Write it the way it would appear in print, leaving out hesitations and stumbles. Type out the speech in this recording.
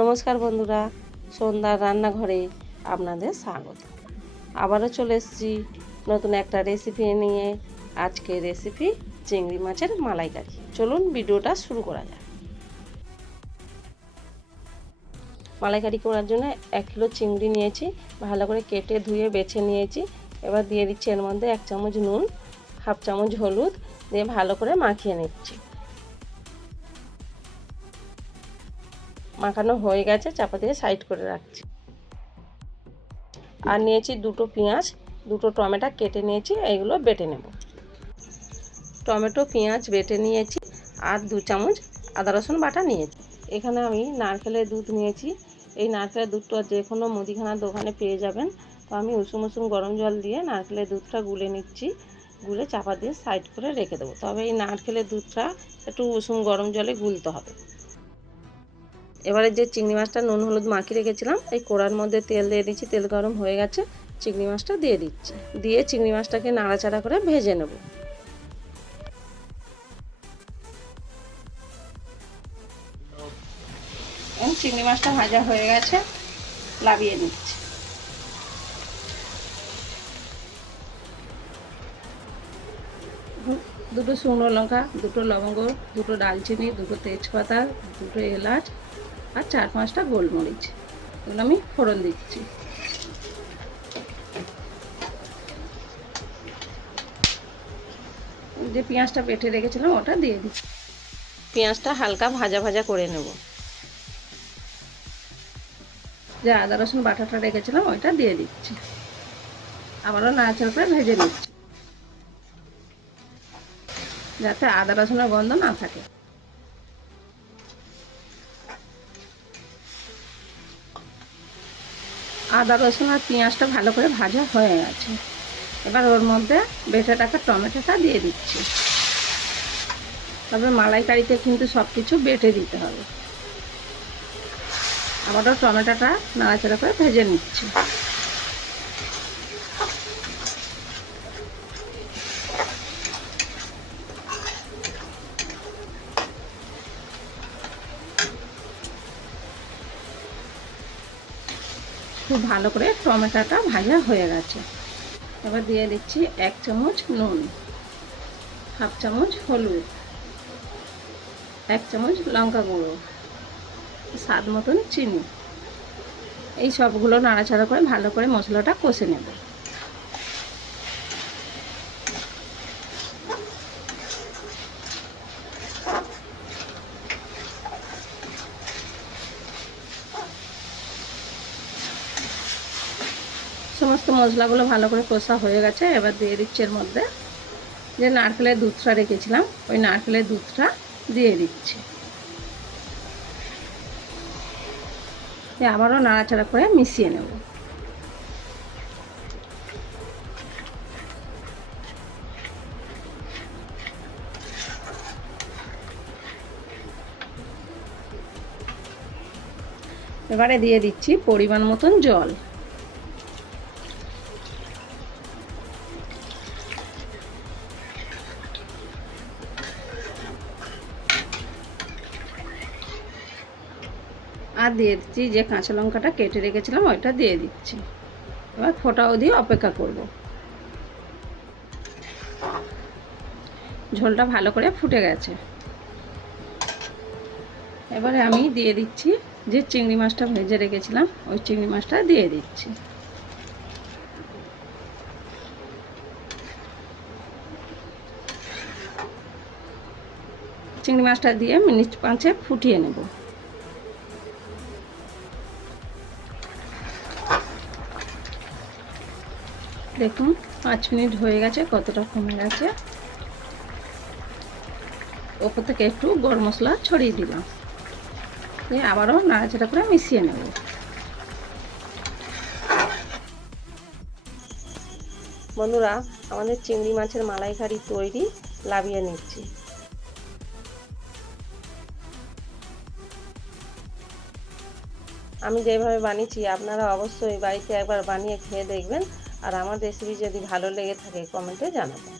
নমস্কার বন্ধুরা, সন্ধ্যার রান্নাঘরে আপনাদের স্বাগত। আবারও চলে এসেছি নতুন একটা রেসিপি নিয়ে। আজকে রেসিপি চিংড়ি মাছের মালাইকারি। চলুন ভিডিওটা শুরু করা যাক। মালাইকারি করার জন্য 1 কিলো চিংড়ি নিয়েছি, ভালো করে কেটে ধুয়ে বেছে নিয়েছি। এবার দিয়ে দিচ্ছি এর মধ্যে 1 চামচ নুন, হাফ চামচ হলুদ দিয়ে ভালো করে মাখিয়ে নিচ্ছি। মাখানো হয়ে গেছে, চাপা দিয়ে সাইড করে রাখছি। আর নিয়েছি 2টো পেঁয়াজ, 2টো টমেটো কেটে নিয়েছি, এগুলো বেটে নেব। টমেটো পেঁয়াজ বেটে নিয়েছি আর 2 চামচ আদা রসুন বাটা নিয়েছি। এখানে আমি নারকেলের দুধ নিয়েছি। এই নারকেলের দুধটা যে কোনো মুদিখানার দোকানে পেয়ে যাবেন। তো আমি উষুম উষুম গরম জল দিয়ে নারকেলের দুধটা গুলে নিচ্ছি। গুলে চাপা দিয়ে সাইড করে রেখে দেবো। তবে এই নারকেলের দুধটা একটু উষুম গরম জলে গুলতে হবে। এবারে যে চিংড়ি মাছটা নুন হলুদ মাখিয়ে রেখেছিলাম, এই কড়ার মধ্যে তেল দিয়ে দিচ্ছি। তেল গরম হয়ে গেছে, চিংড়ি মাছটা দিয়ে দিচ্ছি। দিয়ে চিংড়ি মাছটাকে নাড়াচাড়া করে ভেজে নেব। চিংড়ি মাছটা ভাজা হয়ে গেছে, নামিয়ে নিচ্ছি। দুটো শুকনো লঙ্কা, 2টো লবঙ্গ, 2টো দালচিনি, 2টো তেজপাতা, 2টো এলাচ আর 4-5টা গোলমরিচ, এগুলো আমি ফোড়ন দিচ্ছি। যে পেঁয়াজটা বেটে রেখেছিলাম ওটা দিয়ে দিচ্ছি। পেঁয়াজটা হালকা ভাজা ভাজা করে নেব। যে আদা রসুন বাটাটা রেখেছিলাম ওইটা দিয়ে দিচ্ছি। আবারও নাড়াচাড়া করে ভেজে নিচ্ছি, যাতে আদা রসুনের গন্ধ না থাকে। আদা রসুন আর পেঁয়াজটা ভালো করে ভাজা হয়ে গেছে। এবার ওর মধ্যে বেটে রাখা টমেটোটা দিয়ে দিচ্ছি। তবে মালাইকারিতে কিন্তু সব কিছু বেটে দিতে হবে। আবারও টমেটোটা নাড়াচাড়া করে ভেজে নিচ্ছি। খুব ভালো করে টমেটোটা ভাজা হয়ে গেছে। এবার দিয়ে দিচ্ছি 1 চামচ নুন, হাফ চামচ হলুদ, 1 চামচ লঙ্কা গুঁড়ো, স্বাদ মতন চিনি। এই সবগুলো নাড়াচাড়া করে ভালো করে মশলাটা কষে নেব। সমস্ত মশলাগুলো ভালো করে কষা হয়ে গেছে। এবার দিয়ে দিচ্ছি এর মধ্যে যে নারকেলের দুধটা রেখেছিলাম, ওই নারকেলের দুধটা দিয়ে দিচ্ছি। আবারও নাড়াচাড়া করে মিশিয়ে নেব। এবারে দিয়ে দিচ্ছি পরিমাণ মতন জল। আর দিয়ে দিচ্ছি যে কাঁচা লঙ্কাটা কেটে রেখেছিলাম ওইটা দিয়ে দিচ্ছি। এবার ফোটাও দিয়ে অপেক্ষা করব। ঝোলটা ভালো করে ফুটে গেছে। এবারে আমি দিয়ে দিচ্ছি যে চিংড়ি মাছটা ভেজে রেখেছিলাম, ওই চিংড়ি মাছটা দিয়ে দিচ্ছি। চিংড়ি মাছটা দিয়ে মিনিট 5 ফুটিয়ে নেব। দেখুন 5 মিনিট হয়ে গেছে, কতটা কমে গেছে। ওপর থেকে একটু গরম মশলা ছড়িয়ে দিলাম, দিয়ে আবারও নাড়াচাড়া করে মিশিয়ে নেব। বন্ধুরা, আমাদের চিংড়ি মাছের মালাইকারি তৈরি, নামিয়ে নিচ্ছি। আমি যেভাবে বানিয়েছি আপনারা অবশ্যই বাড়িতে একবার বানিয়ে খেয়ে দেখবেন। আর আমার রেসিপি যদি ভালো লেগে থাকে কমেন্টে জানাবেন।